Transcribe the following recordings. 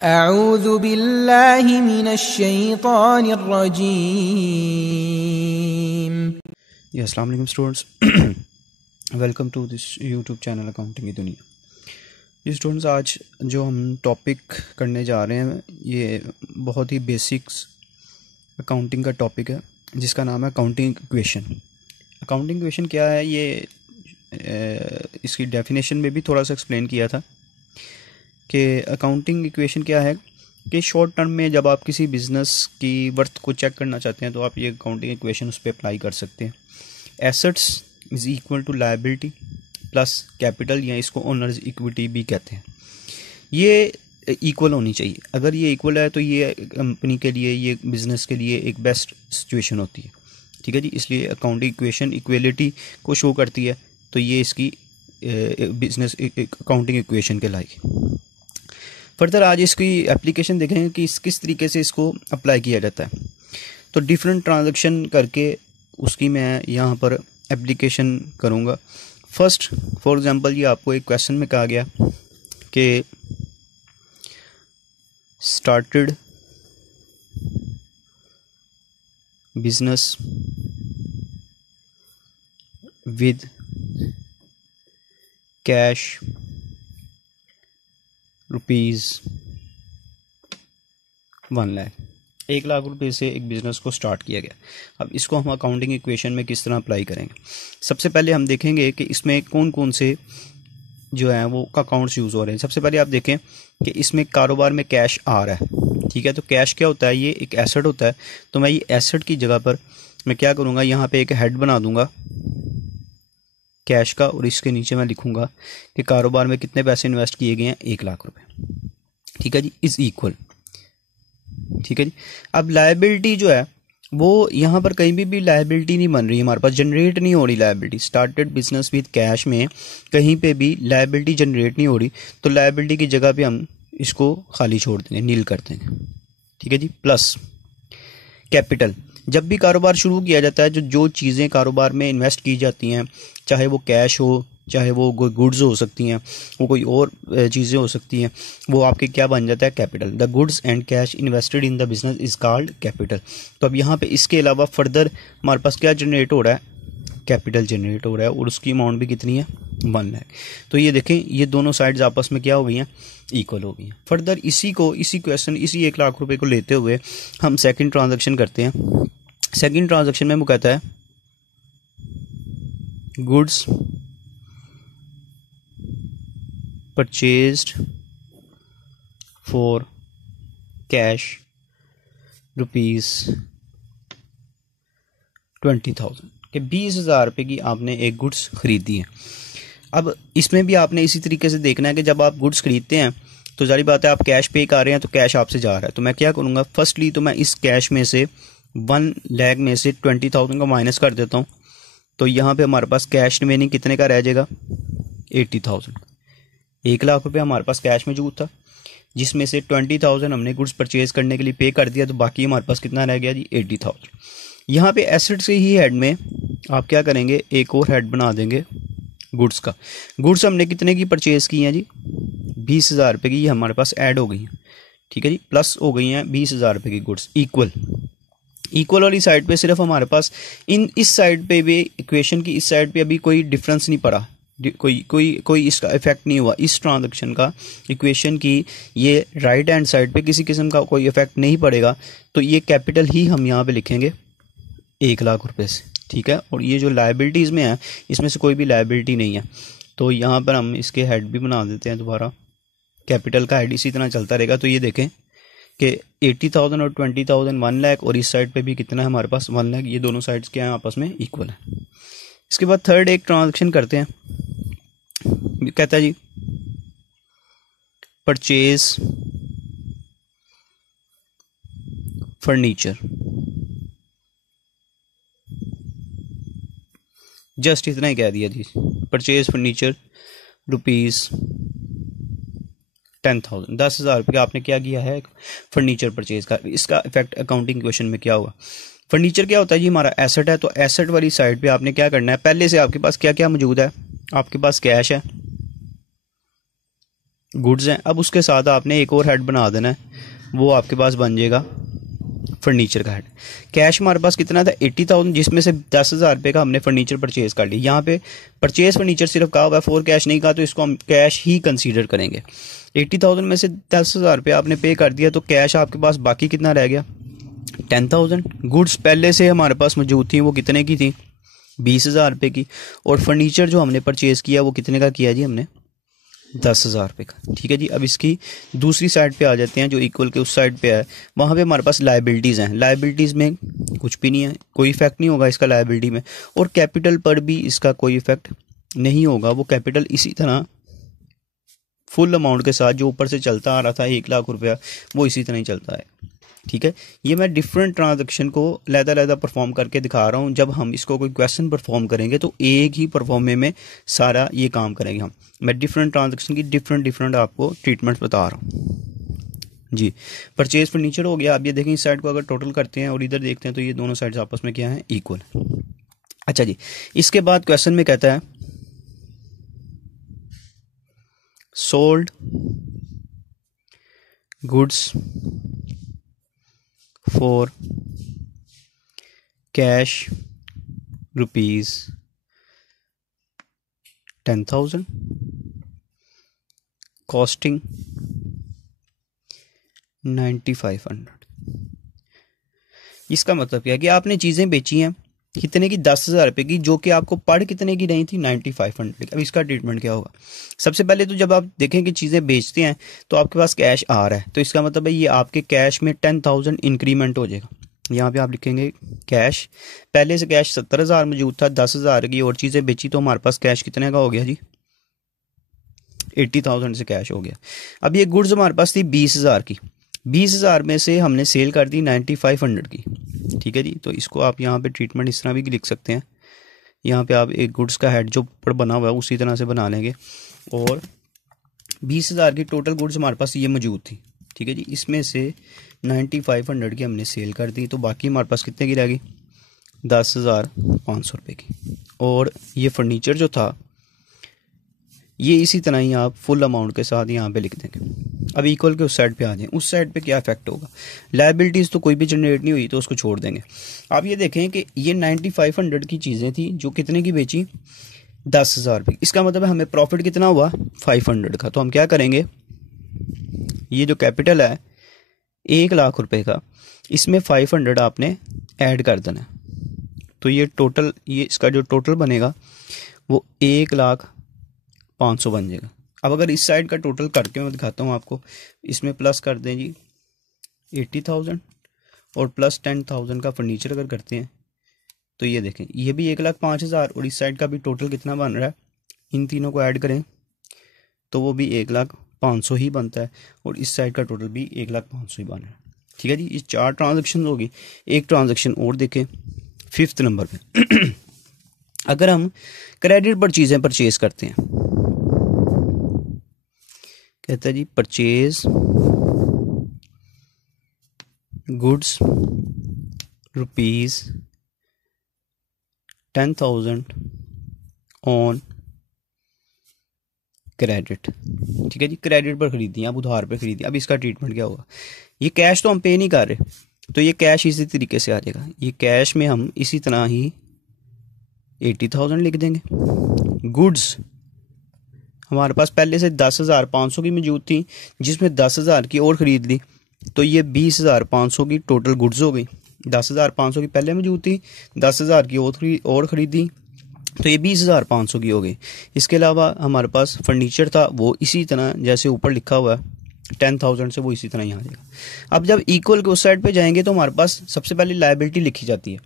अऊज़ु बिल्लाहि मिनश्शैतानिर्रजीम। अस्सलाम वालेकुम students, welcome to this YouTube channel accounting की दुनिया। जी स्टूडेंट्स, आज जो हम टॉपिक करने जा रहे हैं ये बहुत ही बेसिक्स अकाउंटिंग का टॉपिक है, जिसका नाम है अकाउंटिंग इक्वेशन। अकाउंटिंग इक्वेशन क्या है, ये इसकी डेफिनेशन में भी थोड़ा सा एक्सप्लेन किया था कि अकाउंटिंग इक्वेशन क्या है कि शॉर्ट टर्म में जब आप किसी बिज़नेस की वर्थ को चेक करना चाहते हैं तो आप ये अकाउंटिंग इक्वेशन उस पर अप्लाई कर सकते हैं। Assets is equal to liability plus capital, या इसको ओनर्स इक्विटी भी कहते हैं। ये इक्वल होनी चाहिए। अगर ये इक्वल है तो ये कंपनी के लिए, ये बिज़नेस के लिए एक बेस्ट सिचुएशन होती है। ठीक है जी, इसलिए अकाउंटिंग इक्वेशन इक्वलिटी को शो करती है, तो ये इसकी बिजनेस अकाउंटिंग इक्वेशन कहलाएगी। फर्दर आज इसकी एप्लीकेशन देखेंगे कि किस तरीके से इसको अप्लाई किया जाता है। तो डिफरेंट ट्रांजैक्शन करके उसकी मैं यहाँ पर एप्लीकेशन करूँगा। फर्स्ट फॉर एग्जांपल, ये आपको एक क्वेश्चन में कहा गया कि started business with cash rupees 1 lakh, 1 lakh रुपए से एक बिज़नेस को स्टार्ट किया गया। अब इसको हम अकाउंटिंग इक्वेशन में किस तरह अप्लाई करेंगे। सबसे पहले हम देखेंगे कि इसमें कौन कौन से जो है वो अकाउंट्स यूज़ हो रहे हैं। सबसे पहले आप देखें कि इसमें कारोबार में कैश आ रहा है। ठीक है, तो कैश क्या होता है, ये एक एसेट होता है। तो मैं ये एसेट की जगह पर मैं क्या करूँगा, यहाँ पर एक हेड बना दूँगा कैश का, और इसके नीचे मैं लिखूंगा कि कारोबार में कितने पैसे इन्वेस्ट किए गए हैं, 1 लाख रुपए। ठीक है जी, इज इक्वल। ठीक है जी, अब लायबिलिटी जो है वो यहाँ पर कहीं भी लायबिलिटी नहीं बन रही, हमारे पास जनरेट नहीं हो रही liability. Started business with cash में कहीं पे भी लायबिलिटी जनरेट नहीं हो रही, तो लायबिलिटी की जगह पे हम इसको खाली छोड़ देंगे, नील कर देंगे। ठीक है जी, प्लस कैपिटल। जब भी कारोबार शुरू किया जाता है, जो चीज़ें कारोबार में इन्वेस्ट की जाती हैं, चाहे वो कैश हो, चाहे वो गुड्स हो सकती हैं, वो कोई और चीज़ें हो सकती हैं, वो आपके क्या बन जाता है, capital. The goods and cash invested in the business is called capital. तो अब यहाँ पे इसके अलावा फर्दर हमारे पास क्या जनरेट हो रहा है, कैपिटल जनरेट हो रहा है, और उसकी अमाउंट भी कितनी है, 1 लाख। तो ये देखें, ये दोनों साइड्स आपस में क्या हो गई हैं, इक्वल हो गई हैं। फर्दर इसी क्वेश्चन, इसी 1 लाख रुपए को लेते हुए हम सेकंड ट्रांजैक्शन करते हैं। सेकंड ट्रांजैक्शन में वो कहता है goods purchased for cash rupees 20,000 के 20,000 रुपये की आपने एक गुड्स खरीदी है। अब इसमें भी आपने इसी तरीके से देखना है कि जब आप गुड्स खरीदते हैं तो जारी बात है आप कैश पे कर रहे हैं, तो कैश आपसे जा रहा है। तो मैं क्या करूँगा, फर्स्टली तो मैं इस कैश में से 1 लाख में से 20,000 को माइनस कर देता हूँ। तो यहाँ पे हमारे पास कैश रिमेनिंग कितने का रह जाएगा, 80,000। 1 लाख रुपये हमारे पास कैश मौजूद था, जिसमें से 20,000 हमने गुड्स परचेज करने के लिए पे कर दिया, तो बाकी हमारे पास कितना रह गया जी, 80,000। यहाँ पे एसेट से ही हेड में आप क्या करेंगे, एक और हेड बना देंगे गुड्स का। गुड्स हमने कितने की परचेज की हैं जी, 20,000 रुपये की, ये हमारे पास ऐड हो गई हैं। ठीक है जी, प्लस हो गई हैं 20,000 रुपये की गुड्स, इक्वल वाली साइड पे सिर्फ हमारे पास इस साइड पे भी इक्वेशन की इस साइड पे अभी कोई डिफरेंस नहीं पड़ा, कोई इसका इफेक्ट नहीं हुआ इस ट्रांजैक्शन का। इक्वेशन की ये राइट हैंड साइड पे किसी किस्म का कोई इफेक्ट नहीं पड़ेगा, तो ये कैपिटल ही हम यहाँ पे लिखेंगे 1 लाख रुपए से। ठीक है, और ये जो लायबिलिटीज़ में है इसमें से कोई भी लायबिलिटी नहीं है, तो यहाँ पर हम इसके हेड भी बना देते हैं दोबारा, कैपिटल का हेड इसी तरह चलता रहेगा। तो ये देखें कि 80,000 और 20,000 1 लाख, और इस साइड पे भी कितना है हमारे पास 1 लाख। ये दोनों साइड्स क्या हैं, आपस में इक्वल है। इसके बाद थर्ड एक ट्रांजैक्शन करते हैं, कहता है जी परचेज फर्नीचर, जस्ट इतना ही कह दिया जी, परचेज फर्नीचर रुपीज 10,000, 10,000 रुपये का आपने क्या किया है फर्नीचर परचेज का। इसका इफेक्ट अकाउंटिंग क्वेश्चन में क्या होगा, फर्नीचर क्या होता है जी, हमारा एसेट है। तो एसेट वाली साइड पे आपने क्या करना है, पहले से आपके पास क्या क्या मौजूद है, आपके पास कैश है, गुड्स हैं। अब उसके साथ आपने एक और हेड बना देना है, वो आपके पास बन जाएगा फर्नीचर का हेड। कैश हमारे पास कितना था 80,000, जिसमें से 10,000 रुपये का हमने फर्नीचर परचेज कर लिया। यहाँ पे परचेज फर्नीचर सिर्फ कहा हुआ है, फॉर कैश नहीं कहा, तो इसको हम कैश ही कंसीडर करेंगे। 80,000 में से 10,000 रुपये आपने पे कर दिया, तो कैश आपके पास बाकी कितना रह गया 10,000। गुड्स पहले से हमारे पास मौजूद थी, वो कितने की थी 20,000 रुपये की। और फर्नीचर जो हमने परचेज किया वो कितने का किया जी हमने 10,000 रुपये का। ठीक है जी। अब इसकी दूसरी साइड पे आ जाते हैं, जो इक्वल के उस साइड पे है, वहाँ पे हमारे पास लायबिलिटीज़ हैं। लायबिलिटीज़ में कुछ भी नहीं है, कोई इफेक्ट नहीं होगा इसका लायबिलिटी में, और कैपिटल पर भी इसका कोई इफेक्ट नहीं होगा। वो कैपिटल इसी तरह फुल अमाउंट के साथ जो ऊपर से चलता आ रहा था 1,00,000 रुपया, वो इसी तरह ही चलता है। ठीक है, ये मैं डिफरेंट ट्रांजैक्शन को लहदा परफॉर्म करके दिखा रहा हूँ। जब हम इसको कोई क्वेश्चन परफॉर्म करेंगे तो एक ही परफॉर्मे में सारा ये काम करेंगे हम। मैं डिफरेंट ट्रांजैक्शन की डिफरेंट आपको ट्रीटमेंट्स बता रहा हूँ जी। परचेज फर्नीचर हो गया। अब ये देखें, इस साइड को अगर टोटल करते हैं और इधर देखते हैं तो ये दोनों साइड्स आपस में क्या है इक्वल। अच्छा जी, इसके बाद क्वेश्चन में कहता है sold goods for cash rupees 10,000 costing 9,500। इसका मतलब क्या है कि आपने चीज़ें बेची हैं कितने की 10,000 रुपये की, जो कि आपको पड़ कितने की रही थी 9,500। अब इसका ट्रीटमेंट क्या होगा। सबसे पहले तो जब आप देखें कि चीज़ें बेचते हैं तो आपके पास कैश आ रहा है, तो इसका मतलब है ये आपके कैश में 10,000 इंक्रीमेंट हो जाएगा। यहाँ पे आप लिखेंगे कैश, पहले से कैश 70,000 मौजूद था, 10,000 की और चीज़ें बेची तो हमारे पास कैश कितने का हो गया जी 80,000 से कैश हो गया। अब ये गुड्स हमारे पास थी 20,000 की, 20,000 में से हमने सेल कर दी 9,500 की। ठीक है जी, तो इसको आप यहाँ पे ट्रीटमेंट इस तरह भी लिख सकते हैं। यहाँ पे आप एक गुड्स का हेड जो ऊपर बना हुआ है उसी तरह से बना लेंगे, और 20,000 की टोटल गुड्स हमारे पास ये मौजूद थी। ठीक है जी, इसमें से 9,500 की हमने सेल कर दी, तो बाकी हमारे पास कितने की रह गई 10,500 रुपये की। और ये फर्नीचर जो था ये इसी तरह ही आप फुल अमाउंट के साथ यहाँ पे लिख देंगे। अब इक्वल के उस साइड पे आ जाएं, उस साइड पे क्या इफेक्ट होगा, लायबिलिटीज़ तो कोई भी जनरेट नहीं हुई तो उसको छोड़ देंगे। आप ये देखें कि ये 9,500 की चीज़ें थी जो कितने की बेची 10,000 रुपये। इसका मतलब है हमें प्रॉफिट कितना हुआ 500 का। तो हम क्या करेंगे, ये जो कैपिटल है 1,00,000 रुपये का, इसमें 500 आपने ऐड कर देना। तो ये टोटल, ये इसका जो टोटल बनेगा वो 1,05,000 बन जाएगा। अब अगर इस साइड का टोटल करके मैं दिखाता हूँ आपको, इसमें प्लस कर दें जी 80,000 और प्लस 10,000 का फर्नीचर अगर करते हैं तो ये देखें ये भी 1,05,000 और इस साइड का भी टोटल कितना बन रहा है, इन तीनों को ऐड करें तो वो भी 1,05,000 ही बनता है, और इस साइड का टोटल भी 1,05,000 ही बन रहा है। ठीक है जी, ये 4 ट्रांजेक्शन होगी। एक ट्रांजेक्शन और देखें 5th नंबर पे अगर हम क्रेडिट पर चीज़ें परचेज करते हैं, कहता है जी purchase goods rupees 10,000 on credit. ठीक है जी, क्रेडिट पर खरीदी, आप उधार पर खरीदी। अब इसका ट्रीटमेंट क्या होगा, ये कैश तो हम पे नहीं कर रहे, तो ये कैश इसी तरीके से आ जाएगा। ये कैश में हम इसी तरह ही 80,000 लिख देंगे। गुड्स हमारे पास पहले से 10,500 की मौजूद थी, जिसमें 10,000 की और ख़रीद ली, तो ये 20,500 की टोटल गुड्स हो गई। 10,500 की पहले मौजूद थी, 10,000 की और ख़रीदी, तो ये 20,500 की हो गई। इसके अलावा हमारे पास फर्नीचर था, वो इसी तरह जैसे ऊपर लिखा हुआ है 10,000 से वो इसी तरह ही आ जाएगा। अब जब इक्वल के उस साइड पे जाएंगे तो हमारे पास सबसे पहले लायबिलिटी लिखी जाती है।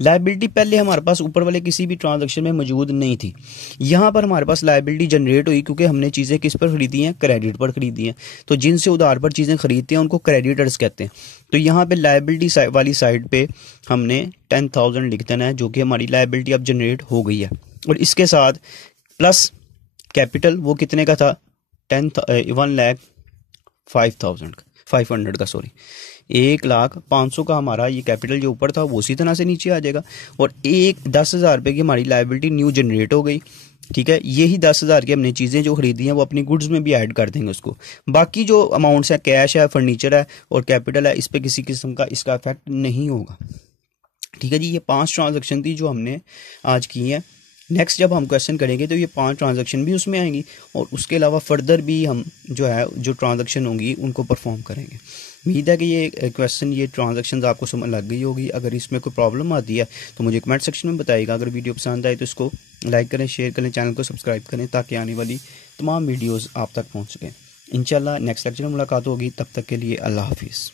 लायबिलिटी पहले हमारे पास ऊपर वाले किसी भी ट्रांजैक्शन में मौजूद नहीं थी, यहाँ पर हमारे पास लायबिलिटी जनरेट हुई क्योंकि हमने चीज़ें किस पर खरीदी हैं, क्रेडिट पर खरीदी हैं। तो जिनसे उधार पर चीज़ें खरीदते हैं उनको क्रेडिटर्स कहते हैं। तो यहाँ पे लायबिलिटी वाली साइड पे हमने 10,000 लिख देना है, जो कि हमारी लायबिलिटी अब जनरेट हो गई है। और इसके साथ प्लस कैपिटल वो कितने का था 1,05,500 का, सॉरी 1,05,000 का हमारा ये कैपिटल जो ऊपर था वो उसी तरह से नीचे आ जाएगा। और 10,000 रुपये की हमारी लायबिलिटी न्यू जनरेट हो गई। ठीक है, यही 10,000 की हमने चीज़ें जो खरीदी हैं वो अपनी गुड्स में भी ऐड कर देंगे उसको। बाकी जो अमाउंट्स है, कैश है, फर्नीचर है और कैपिटल है, इस पर किसी किस्म का इसका इफेक्ट नहीं होगा। ठीक है जी, ये 5 ट्रांजैक्शन थी जो हमने आज की है। नेक्स्ट जब हम क्वेश्चन करेंगे तो ये 5 ट्रांजैक्शन भी उसमें आएंगी और उसके अलावा फर्दर भी हम जो ट्रांजैक्शन होंगी उनको परफॉर्म करेंगे। उम्मीद है कि ये क्वेश्चन, ये ट्रांजैक्शंस आपको समझ लग गई होगी। अगर इसमें कोई प्रॉब्लम आती है तो मुझे कमेंट सेक्शन में बताइएगा। अगर वीडियो पसंद आए तो इसको लाइक करें, शेयर करें, चैनल को सब्सक्राइब करें ताकि आने वाली तमाम वीडियोज़ आप तक पहुँच सकें। इंशाल्लाह नेक्स्ट लेक्चर में मुलाकात होगी, तब तक के लिए अल्लाह हाफिज़।